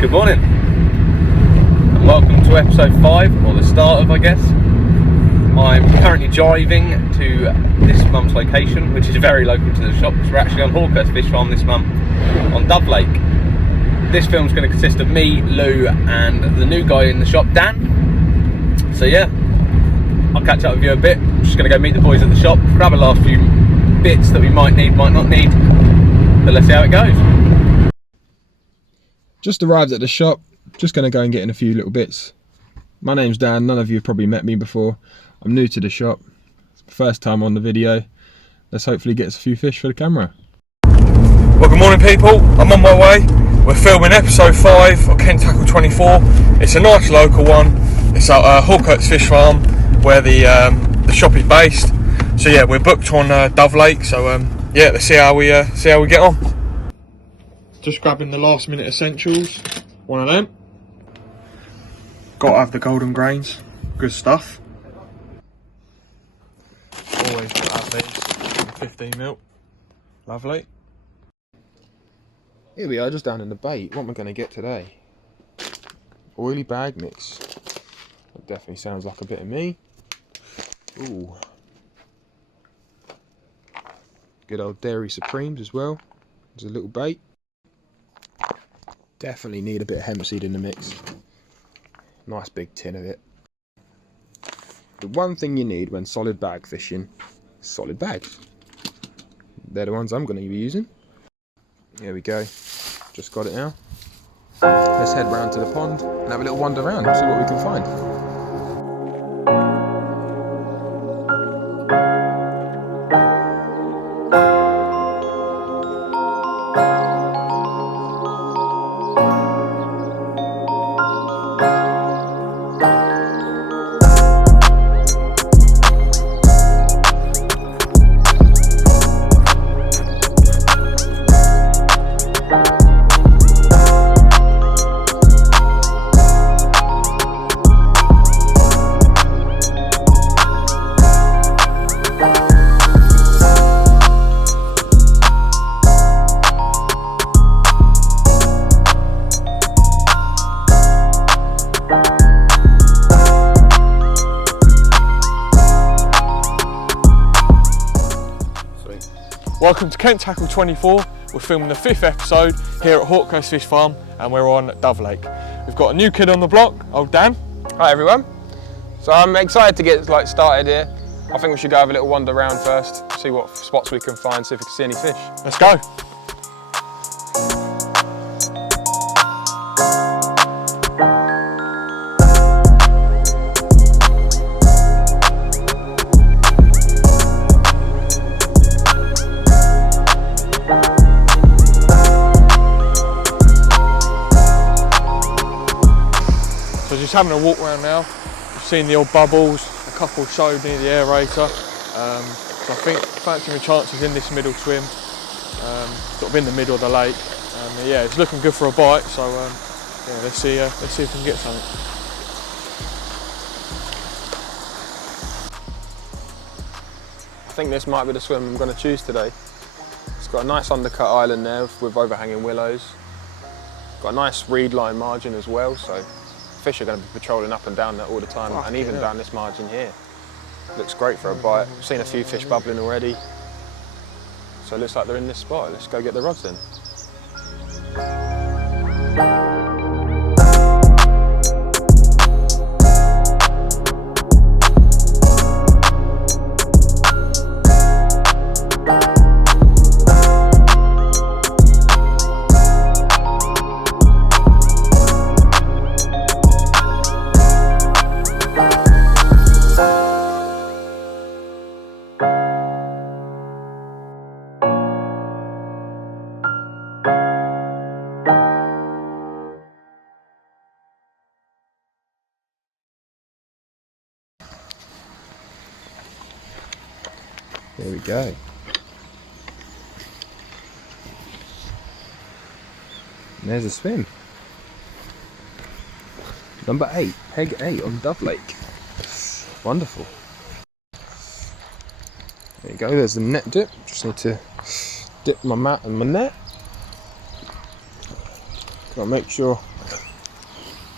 Good morning and welcome to episode 5, or the start of, I guess. I'm currently driving to this month's location, which is very local to the shop, because we're actually on Hawkhurst Fish Farm this month on Dove Lake. This film's going to consist of me, Lou and the new guy in the shop, Dan. So yeah, I'll catch up with you a bit. I'm just going to go meet the boys at the shop, grab a last few bits that we might need, might not need, but let's see how it goes. Just arrived at the shop, just going to go and get in a few little bits. My name's Dan, none of you have probably met me before. I'm new to the shop, it's my first time on the video. Let's hopefully get us a few fish for the camera. Well, good morning people, I'm on my way. We're filming episode 5 of Kenttackle24. It's a nice local one. It's at Hawkhurst Fish Farm where the shop is based. So yeah, we're booked on Dove Lake, so yeah, let's see how we get on. Just grabbing the last minute essentials, one of them. Got to have the golden grains, good stuff. Always got to have these, 15ml, lovely. Here we are, just down in the bait. What am I going to get today? Oily bag mix. That definitely sounds like a bit of me. Ooh. Good old Dairy Supremes as well. There's a little bait. Definitely need a bit of hemp seed in the mix. Nice big tin of it. The one thing you need when solid bag fishing, solid bags. They're the ones I'm going to be using. Here we go. Just got it now. Let's head round to the pond and have a little wander around, see what we can find. Welcome to Kenttackle24. We're filming the 5th episode here at Hawkhurst Fish Farm and we're on Dove Lake. We've got a new kid on the block, old Dan. Hi everyone. So I'm excited to get started here. I think we should go have a little wander around first, see what spots we can find, see if we can see any fish. Let's go. Just having a walk around now. You've seen the old bubbles, a couple showed near the aerator. So I think fancy my chances in this middle swim, sort of in the middle of the lake. Yeah, it's looking good for a bite. So yeah, let's see if we can get something. I think this might be the swim I'm going to choose today. It's got a nice undercut island there with overhanging willows. Got a nice reed line margin as well, so fish are going to be patrolling up and down there all the time, and even down this margin here. Looks great for a bite. I've seen a few fish bubbling already, so it looks like they're in this spot. Let's go get the rods then. There we go. And there's a swim. Number 8, peg 8 on Dove Lake. Wonderful. There you go, there's the net dip. Just need to dip my mat and my net. Gotta make sure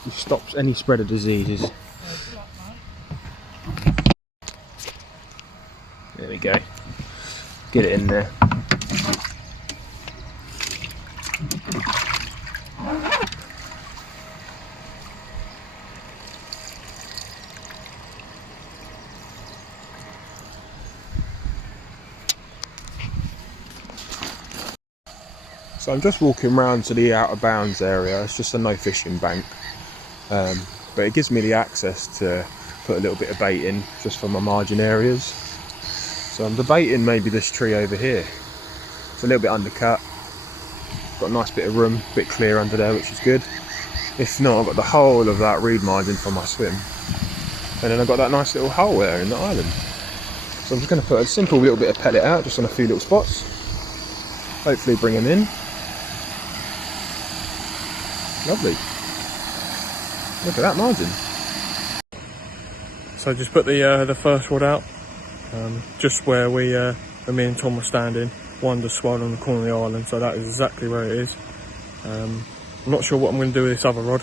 It stops any spread of diseases. There we go. Get it in there. So I'm just walking round to the out of bounds area. It's just a no fishing bank, but it gives me the access to put a little bit of bait in just for my margin areas. So I'm debating maybe this tree over here. It's a little bit undercut, got a nice bit of room, a bit clear under there, which is good. If not, I've got the whole of that reed margin for my swim, and then I've got that nice little hole there in the island. So I'm just going to put a simple little bit of pellet out just on a few little spots, hopefully bring them in. Lovely. Look at that margin. So just put the first rod out, just where where me and Tom were standing. One just swallowed on the corner of the island, so that is exactly where it is. I'm not sure what I'm going to do with this other rod.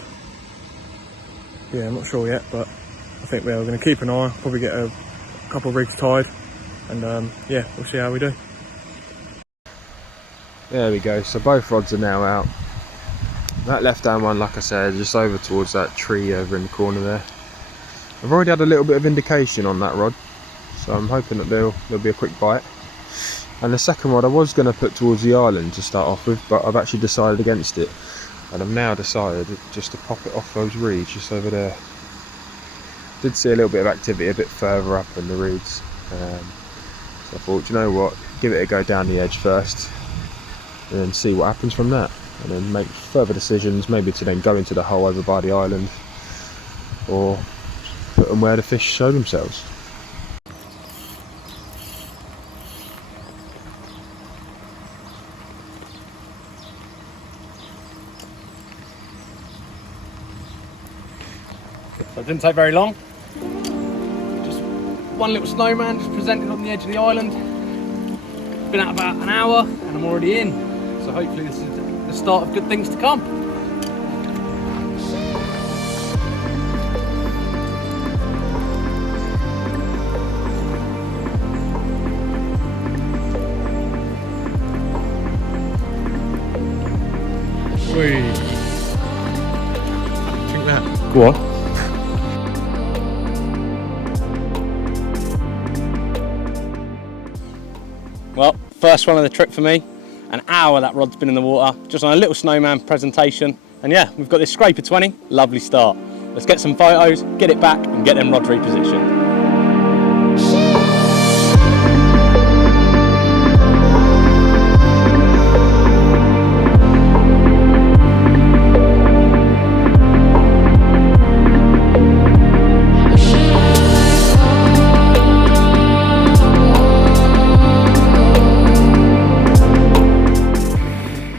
Yeah, I'm not sure yet, but I think we're going to keep an eye, probably get a couple of rigs tied, and yeah, we'll see how we do. There we go, so both rods are now out. That left hand one, like I said, just over towards that tree over in the corner there. I've already had a little bit of indication on that rod, so I'm hoping that there'll be a quick bite. And the second rod I was going to put towards the island to start off with, but I've actually decided against it. And I've now decided just to pop it off those reeds just over there. Did see a little bit of activity a bit further up in the reeds. So I thought, you know what, give it a go down the edge first, and then see what happens from that. And then make further decisions, maybe to then go into the hole over by the island, or put them where the fish show themselves. So it didn't take very long. Just one little snowman just presented on the edge of the island. Been out about an hour and I'm already in. So hopefully this is the start of good things to come. Whee. Think that. Go on. Well, first one of the trip for me. An hour that rod's been in the water, just on a little snowman presentation. And yeah, we've got this scraper 20, lovely start. Let's get some photos, get it back and get them rods repositioned.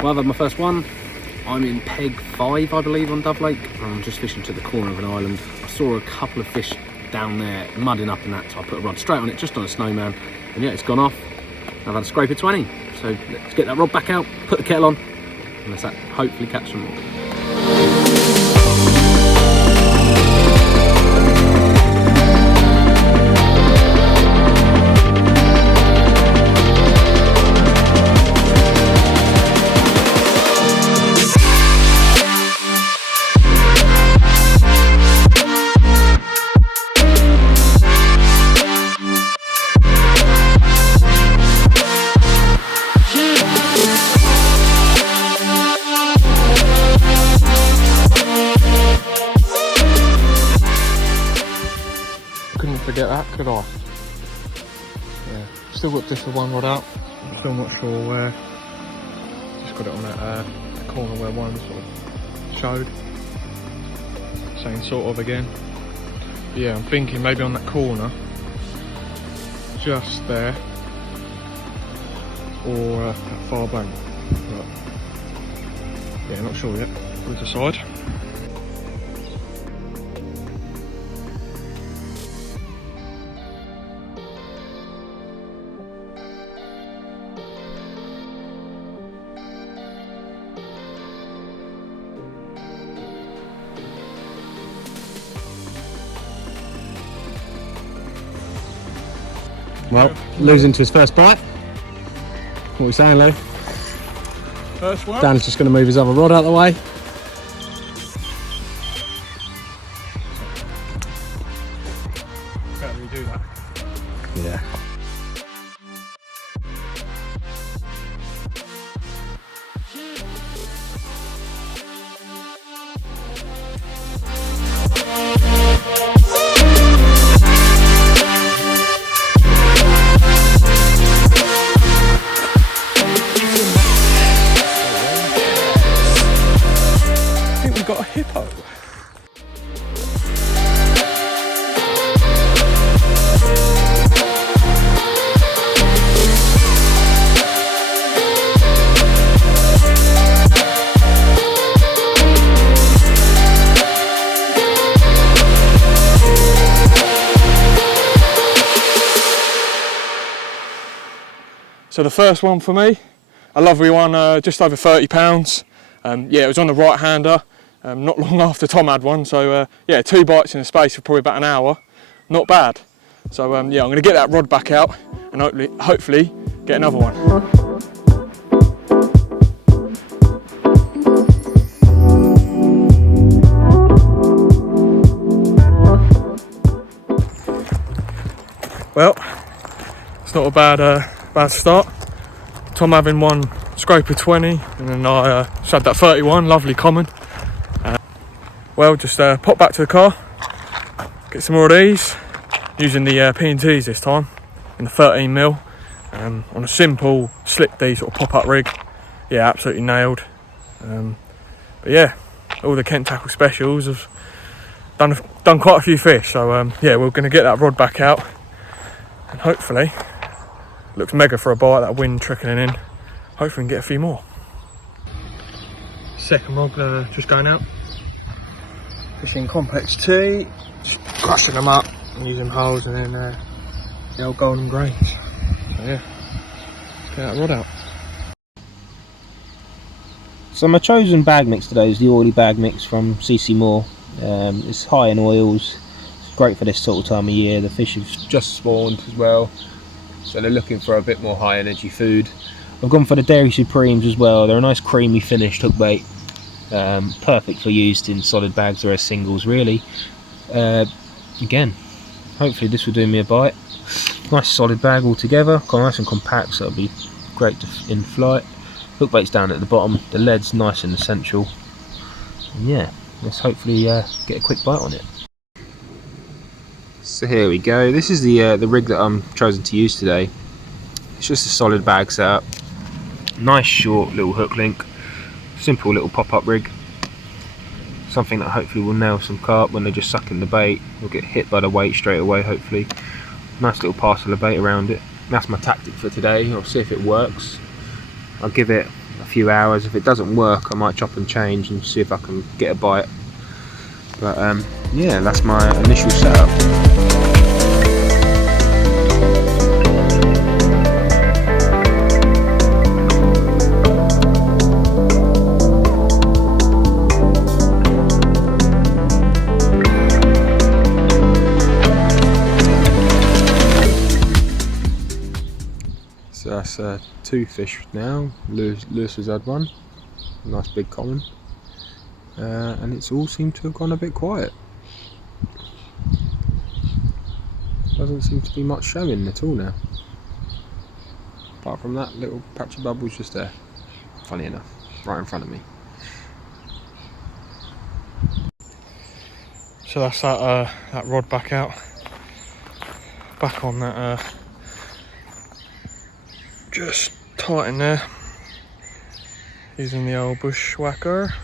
Well, I've had my first one. I'm in peg 5, I believe, on Dove Lake. I'm just fishing to the corner of an island. I saw a couple of fish down there mudding up in that, so I put a rod straight on it, just on a snowman. And yeah, it's gone off. I've had a scraper 20. So let's get that rod back out, put the kettle on, and let's hopefully catch some more. Forget that, could I? Yeah, still got just the one rod out. I'm still not sure where. Just got it on that corner where one sort of showed. Same sort of again. But yeah, I'm thinking maybe on that corner, just there, or that far bank. But yeah, not sure yet. We'll decide. Well, Lou's into his first bite. What are we saying, Lou? First one. Dan's just going to move his other rod out of the way. Better we do that. Yeah. I think we've got a hippo. So the first one for me, a lovely one, just over £30. Yeah, it was on the right hander, not long after Tom had one, so yeah, 2 bites in the space of probably about an hour, not bad. So yeah, I'm going to get that rod back out and hopefully get another one. Well, it's not a bad start. Tom having one scraper 20, and then I just had that 31, lovely common. Well, just pop back to the car, get some more of these, using the P&Ts this time, in the 13mm, on a simple slip D sort of pop-up rig. Yeah, absolutely nailed. But yeah, all the Kent Tackle specials have done quite a few fish, so yeah, we're going to get that rod back out, and hopefully, looks mega for a bite, that wind trickling in, hopefully we can get a few more. Second rod just going out, fishing complex T, just crushing them up, using holes, and then the old golden grains. So yeah, let's get that rod out. So my chosen bag mix today is the oily bag mix from CC Moore. It's high in oils, it's great for this sort of time of year. The fish have just spawned as well, so they're looking for a bit more high energy food. I've gone for the Dairy Supremes as well. They're a nice creamy finished hook bait, perfect for used in solid bags or as singles really. Again, hopefully this will do me a bite. Nice solid bag altogether, quite nice and compact, so it'll be great in flight. Hook bait's down at the bottom, the lead's nice and essential, and yeah, let's hopefully get a quick bite on it. So here we go. This is the rig that I'm chosen to use today. It's just a solid bag setup, nice short little hook link, simple little pop-up rig. Something that hopefully will nail some carp when they're just sucking the bait. They'll get hit by the weight straight away, hopefully. Nice little parcel of bait around it. That's my tactic for today. I'll see if it works. I'll give it a few hours. If it doesn't work, I might chop and change and see if I can get a bite. But yeah, that's my initial setup. So that's 2 fish now. Lewis has had one, nice big common, and it's all seemed to have gone a bit quiet. Doesn't seem to be much showing at all now, apart from that little patch of bubbles just there, funny enough, right in front of me. So that's that rod back out, back on that just tight in there, using the old bushwhacker,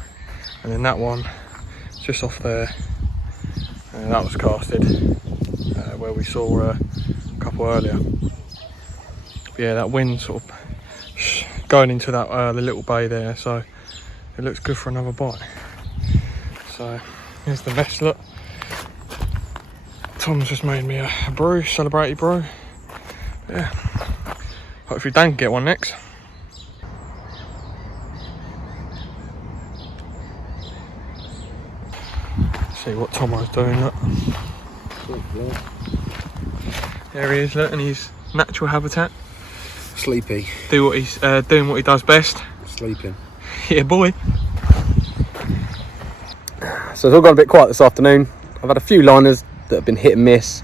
and then that one just off there, that was casted where we saw a couple earlier. But yeah, that wind sort of going into that the little bay there, so it looks good for another bite. So here's the mess. Look, Tom's just made me a brew, celebratory brew. Yeah, hopefully Dan can get one next. See what Tomo's doing. Look, there he is. Look, and he's natural habitat. Sleepy. Do what he's doing what he does best. Sleeping. Yeah, boy. So it's all gone a bit quiet this afternoon. I've had a few liners that have been hit and miss.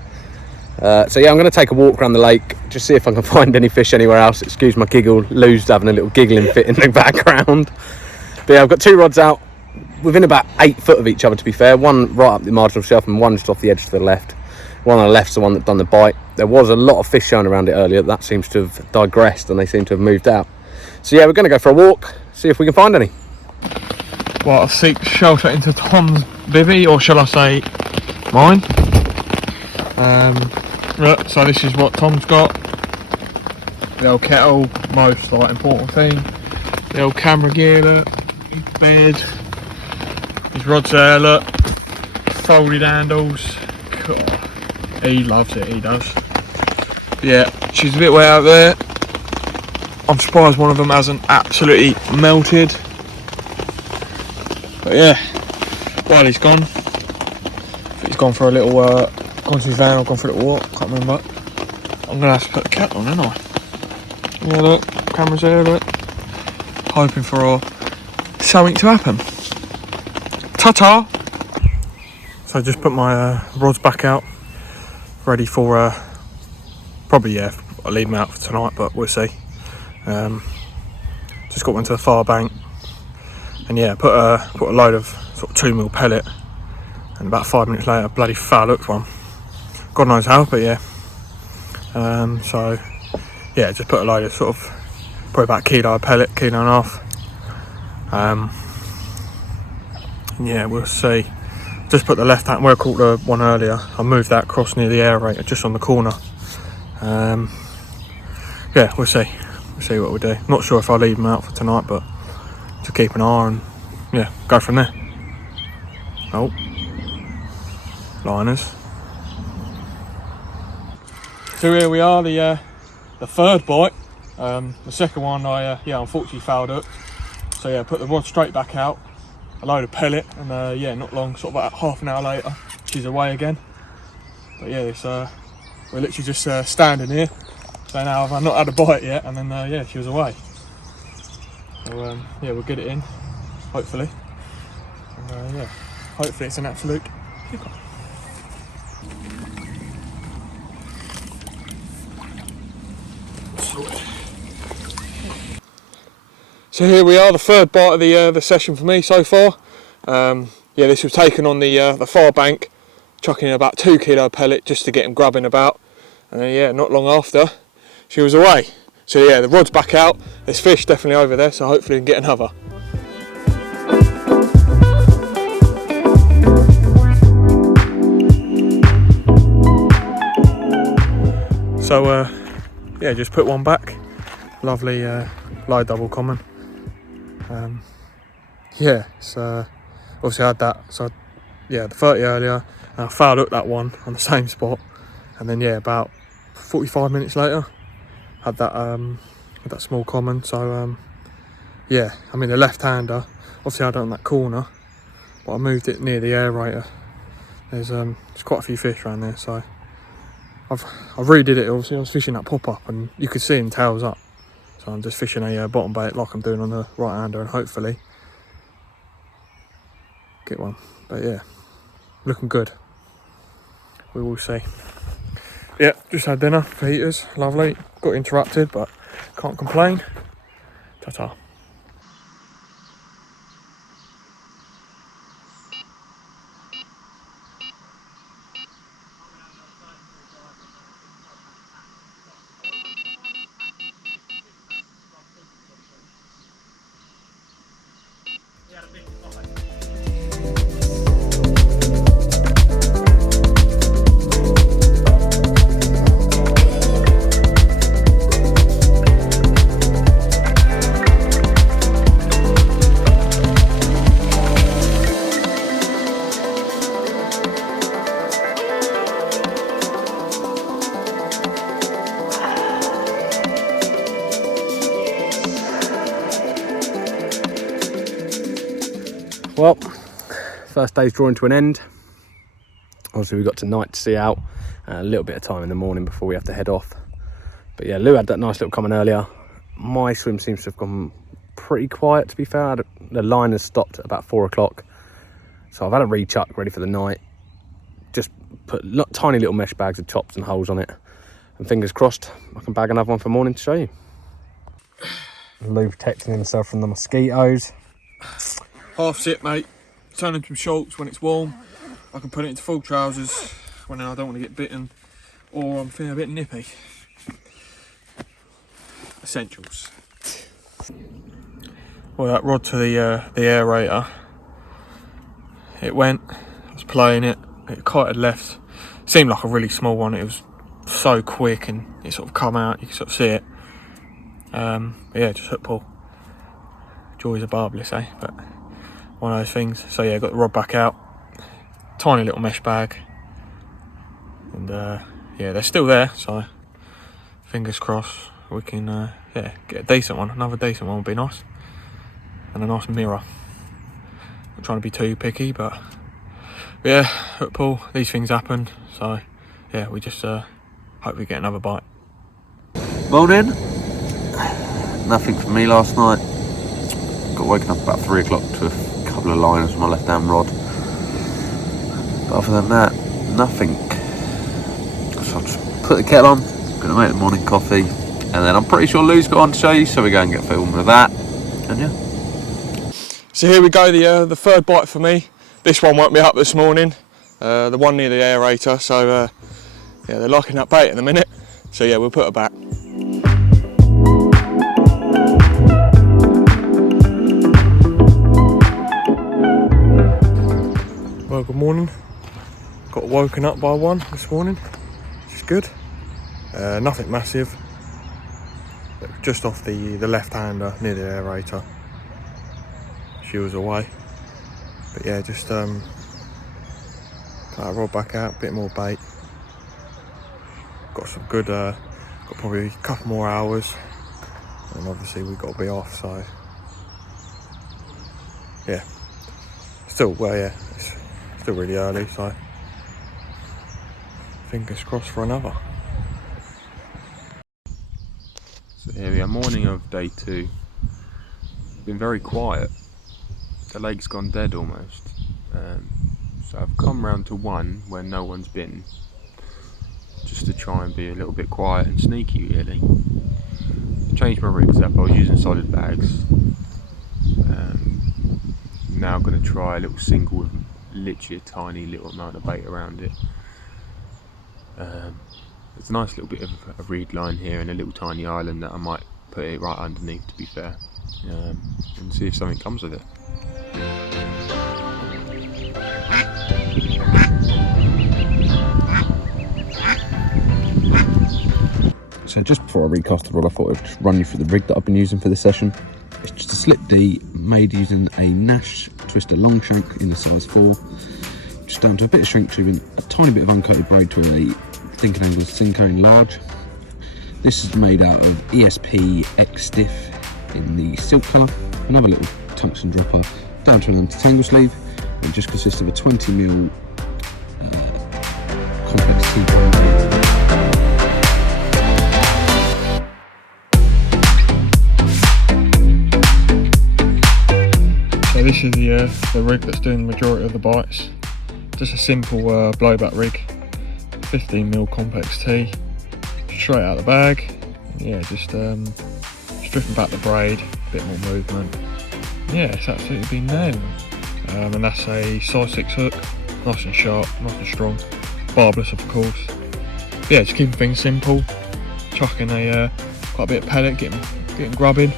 So yeah, I'm going to take a walk around the lake, just see if I can find any fish anywhere else. Excuse my giggle, Lou's having a little giggling fit in the background. But yeah, I've got 2 rods out within about 8 foot of each other, to be fair. One right up the marginal shelf and one just off the edge to the left. One on the left's the one that done the bite. There was a lot of fish showing around it earlier. That seems to have digressed and they seem to have moved out. So yeah, we're going to go for a walk, see if we can find any. Well, I'll seek shelter into Tom's bivvy, or shall I say mine. Look, so this is what Tom's got. The old kettle, most like important thing. The old camera gear, look, his bed, his rods there, look, folded handles. God, he loves it, he does. Yeah, she's a bit way out there. I'm surprised one of them hasn't absolutely melted. But yeah, while he's gone, he's gone for a little, gone to his van or gone for a little walk, can't remember. I'm going to have to put the cat on, aren't I? Yeah, look, camera's there, look. Hoping for something to happen. Ta-ta! So I just put my rods back out, ready for, probably, yeah, I'll leave them out for tonight, but we'll see. Just got one to the far bank. And yeah, put a load of sort of 2mm pellet, and about 5 minutes later, bloody foul looked one. God knows how, but yeah. So yeah, just put a load of sort of probably about a kilo of pellet, 1.5 kilos. And yeah, we'll see. Just put the left hand where I caught the one earlier. I moved that across near the aerator, just on the corner. Yeah, we'll see. We'll see what we do. Not sure if I'll leave them out for tonight, but to keep an eye and yeah, go from there. Oh, liners. So here we are, the third bite. The second one I yeah, unfortunately fouled hooked. So yeah, put the rod straight back out, a load of pellet, and yeah, not long, sort of about half an hour later, she's away again. But yeah, this we're literally just standing here. So now I've not had a bite yet, and then yeah, she was away. So yeah, we'll get it in, hopefully. And yeah, hopefully it's an absolute kicker. So here we are, the third bite of the session for me so far. Yeah, this was taken on the far bank, chucking in about 2 kilo pellet just to get him grubbing about. And yeah, not long after, she was away. So yeah, the rod's back out, there's fish definitely over there, so hopefully we can get another. So yeah, just put one back. Lovely low double common. Yeah, so obviously I had that, so yeah, the 30 earlier, and I fouled hooked that one on the same spot, and then yeah, about 45 minutes later, had that small common. So yeah, I mean the left-hander, obviously I had it on that corner, but I moved it near the aerator. There's quite a few fish around there, so I've redid it. Obviously I was fishing that pop-up, and you could see him tails up. So I'm just fishing a bottom bait like I'm doing on the right-hander, and hopefully get one. But yeah, looking good. We will see. Yeah, just had dinner, fajitas, lovely. Got interrupted, but can't complain. Ta-ta. Well, first day's drawing to an end. Obviously we've got tonight to see out, a little bit of time in the morning before we have to head off. But yeah, Lou had that nice little comment earlier. My swim seems to have gone pretty quiet, to be fair. The line has stopped at about 4 o'clock. So I've had a rechuck ready for the night. Just put tiny little mesh bags of chops and holes on it. And fingers crossed, I can bag another one for morning to show you. Lou protecting himself from the mosquitoes. Half zip, mate. Turn into shorts when it's warm. I can put it into full trousers when I don't want to get bitten or I'm feeling a bit nippy. Essentials. Well, that rod to the aerator, it went, I was playing it, it quite had left. It seemed like a really small one, it was so quick and it sort of come out, you can sort of see it. But yeah, just hook pull. Joys are barbless, eh? But one of those things. So yeah, got the rod back out. Tiny little mesh bag. And yeah, they're still there, so fingers crossed we can yeah, get a decent one. Another decent one would be nice. And a nice mirror. Not trying to be too picky, but yeah, hook pull, these things happen. So yeah, we just hope we get another bite. Morning. Nothing for me last night. Got woken up about 3 o'clock to a couple of liners with my left hand rod. But other than that, nothing. So I'll just put the kettle on, gonna make the morning coffee, and then I'm pretty sure Lou's got on to show you, so we go and get filmed with that. And yeah. So here we go, the third bite for me. This one woke me up this morning. The one near the aerator, so yeah, they're liking that bait at the minute. So yeah, we'll put her back. Well, good morning. Got woken up by one this morning, which is good. Nothing massive. Just off the left-hander near the aerator. She was away. But yeah, just cut that rod back out, a bit more bait. Got some good, got probably a couple more hours. And obviously we've got to be off, so yeah. Still, well yeah, it's still really early, so fingers crossed for another. So here we are, morning of day 2. Been very quiet. The lake's gone dead almost. So I've come round to one where no one's been, just to try and be a little bit quiet and sneaky really. Changed my rigs up, I was using solid bags. Now going to try a little single with literally a tiny little amount of bait around it. There's a nice little bit of a reed line here and a little tiny island that I might put it right underneath, to be fair, and see if something comes of it. So just before I recast the rod, I thought I'd just run you through the rig that I've been using for this session. It's just a slip D made using a Nash twister long shank in a size 4, just down to a bit of shrink tubing, a tiny bit of uncoated braid to a thinking angle Syncone large. This is made out of ESP X Stiff in the silk colour, another little tungsten dropper down to an anti-tangle sleeve. It just consists of a 20mm complex T-point. So this is the rig that's doing the majority of the bites. Just a simple blowback rig, 15mm complex T, straight out of the bag. And yeah, just stripping back the braid, a bit more movement. Yeah, it's absolutely been nailing. And that's a size 6 hook, nice and sharp, nice and strong, barbless of course. Yeah, just keeping things simple, chucking quite a bit of pellet, getting grubbing,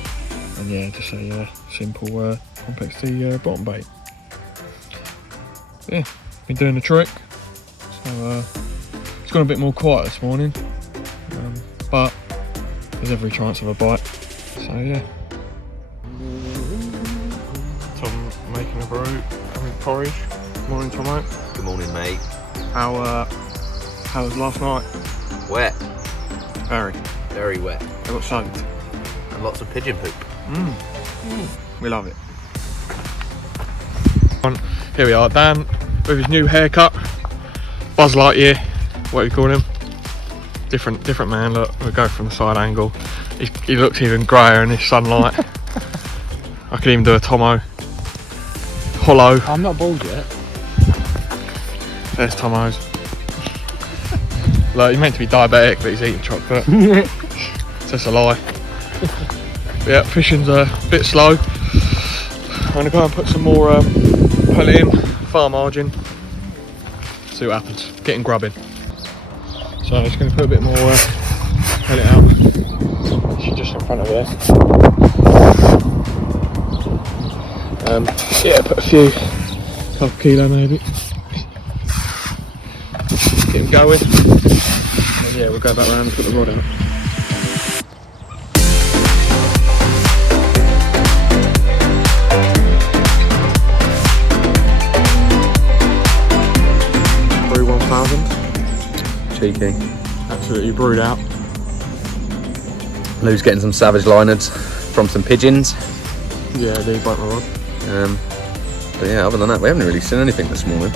and yeah, just a simple complex T bottom bait. Yeah, been doing the trick. So it's gone a bit more quiet this morning, but there's every chance of a bite. So yeah. Tom making a brew, having porridge. Good morning, Tomo. Good morning, mate. How was last night? Wet. Very wet. I got soaked. And lots of pigeon poop. We love it. Here we are, Dan with his new haircut. Buzz Lightyear, what do you call him? Different man. Look, we'll go from the side angle. He looks even greyer in this sunlight. I could even do a Tomo. Hollow. I'm not bald yet. There's Tomo's. Look, he's meant to be diabetic, but he's eating chocolate. It's just a lie. But yeah, fishing's a bit slow. I'm gonna go and put some more pellet in, far margin. See what happens. Getting grubbing. So I'm just going to put a bit more pellet out. She's just in front of there. Yeah, put a few, couple kilo maybe. Get him going. And yeah, we'll go back round and put the rod out. Brew 1000. Cheeky. Absolutely brewed out. Lou's getting some savage liners from some pigeons. Yeah, they bite my rod. But yeah, other than that, we haven't really seen anything this morning.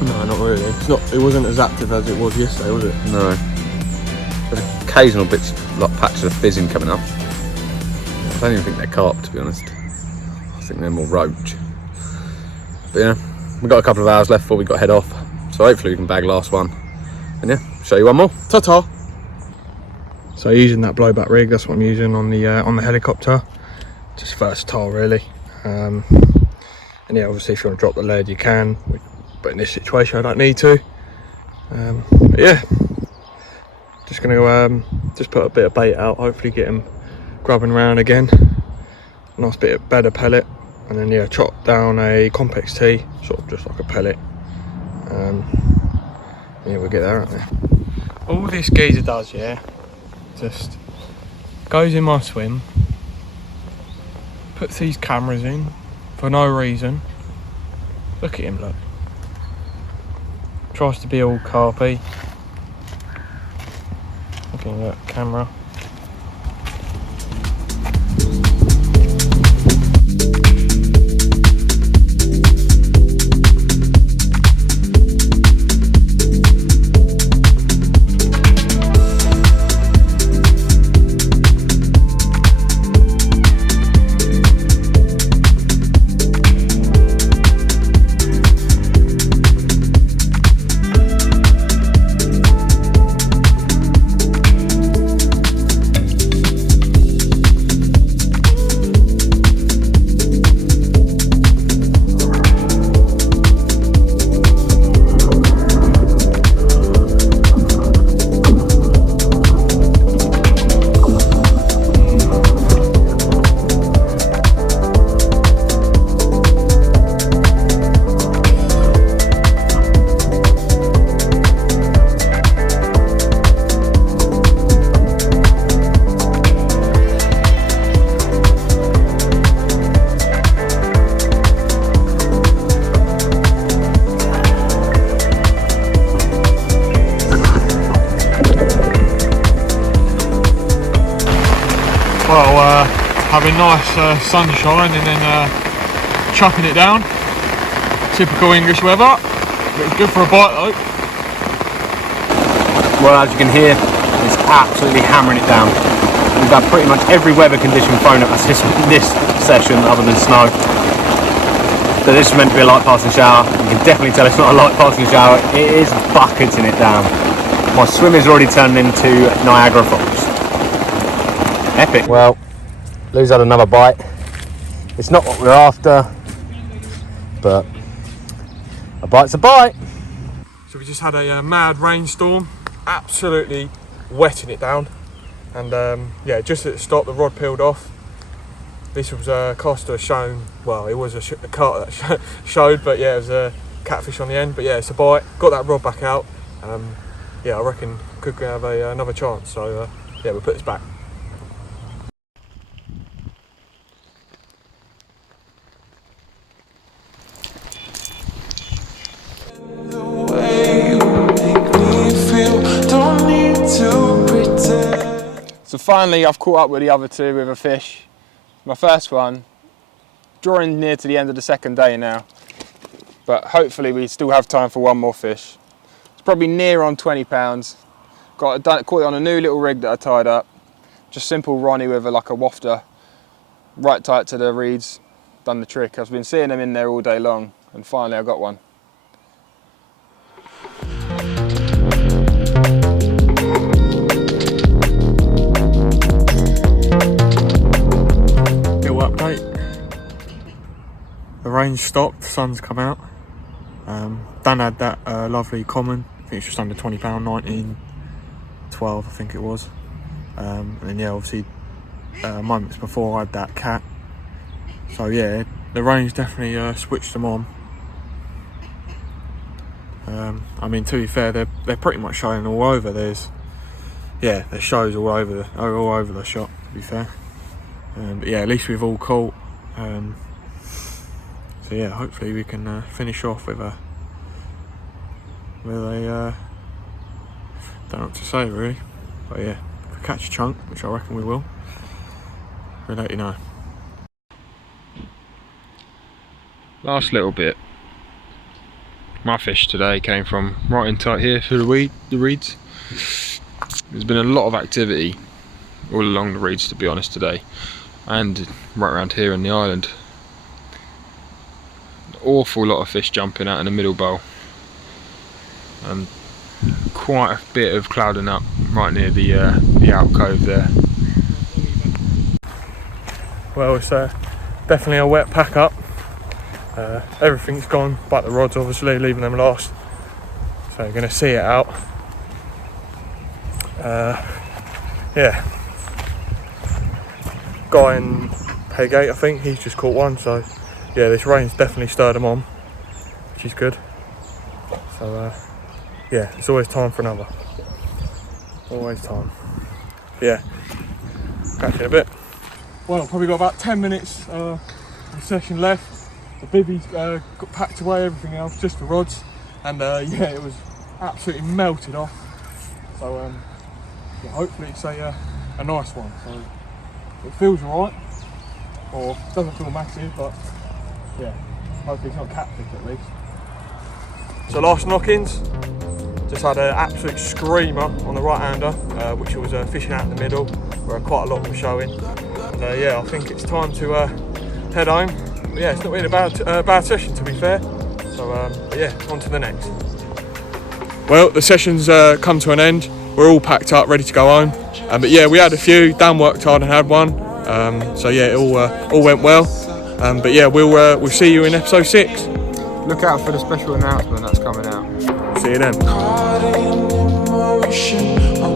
No, not really. It wasn't as active as it was yesterday, was it? No. There's occasional bits, like patches of fizzing coming up. I don't even think they're carp, to be honest. I think they're more roach. But yeah, we've got a couple of hours left before we got to head off. So hopefully we can bag last one. And yeah, show you one more. Ta-ta! So using that blowback rig, that's what I'm using on the helicopter. Just versatile really. And yeah, obviously if you want to drop the lead you can, but in this situation I don't need to. But yeah, just gonna go just put a bit of bait out, hopefully get him grubbing around again. Nice bit of better pellet, and then yeah, chop down a complex T, sort of just like a pellet. Yeah, we'll get there, aren't we? All this geezer does, yeah, just goes in my swim, puts these cameras in for no reason. Look at him, look. Tries to be all carpy. Looking at that camera. Well, having nice sunshine and then chucking it down. Typical English weather. It's good for a bite though. Well, as you can hear, it's absolutely hammering it down. We've had pretty much every weather condition thrown at us this session other than snow. So this is meant to be a light passing shower. You can definitely tell it's not a light passing shower. It is bucketing it down. My swim is already turned into Niagara Falls. Epic. Well, Lou's had another bite. It's not what we're after, but a bite's a bite. So we just had a mad rainstorm, absolutely wetting it down, and yeah, just at the stop the rod peeled off. This was a caster shown, well it was a carp that showed, but yeah, it was a catfish on the end. But yeah, it's a bite. Got that rod back out. Yeah, I reckon could have another chance. So yeah, we'll put this back. So finally I've caught up with the other two with a fish. My first one, drawing near to the end of the second day now, but hopefully we still have time for one more fish. It's probably near on 20 pounds, Caught it on a new little rig that I tied up. Just simple Ronnie with like a wafter, right tight to the reeds. Done the trick. I've been seeing them in there all day long, and finally I got one. Little update. The rain's stopped, the sun's come out. Dan had that lovely common. I think it's just under £20, 19.12 I think it was. And then yeah, obviously moments before I had that cat. So yeah, the rain's definitely switched them on. I mean, to be fair, they're pretty much showing all over. There's shows all over the shop, to be fair. But yeah, at least we've all caught. So yeah, hopefully we can finish off with a don't know what to say really, but yeah, if we catch a chunk, which I reckon we will, we'll let you know. Last little bit. My fish today came from right in tight here through the reeds. There's been a lot of activity all along the reeds, to be honest, today, and right around here in the island. An awful lot of fish jumping out in the middle bowl, and quite a bit of clouding up right near the alcove there. Well, it's definitely a wet pack up. Everything's gone but the rods, obviously, leaving them last. So we're going to see it out. Yeah. Guy in Peggate, I think, he's just caught one. So yeah, this rain's definitely stirred them on, which is good. So yeah, it's always time for another. Always time. Yeah. Catch you in a bit. Well, probably got about 10 minutes of session left. The bivvy's got packed away, everything else, just the rods, and yeah, it was absolutely melted off. So yeah, hopefully it's a nice one. So it feels alright, or doesn't feel massive, but yeah, hopefully it's not catfish at least. So last knock-ins, just had an absolute screamer on the right-hander, which was fishing out in the middle, where quite a lot were showing. And yeah, I think it's time to head home. But yeah, it's not been a bad session, to be fair. So but yeah, on to the next. Well, the session's come to an end. We're all packed up, ready to go home. But yeah, we had a few. Dan worked hard and had one. So yeah, it all went well. But yeah, we'll see you in episode 6. Look out for the special announcement that's coming out. See you then.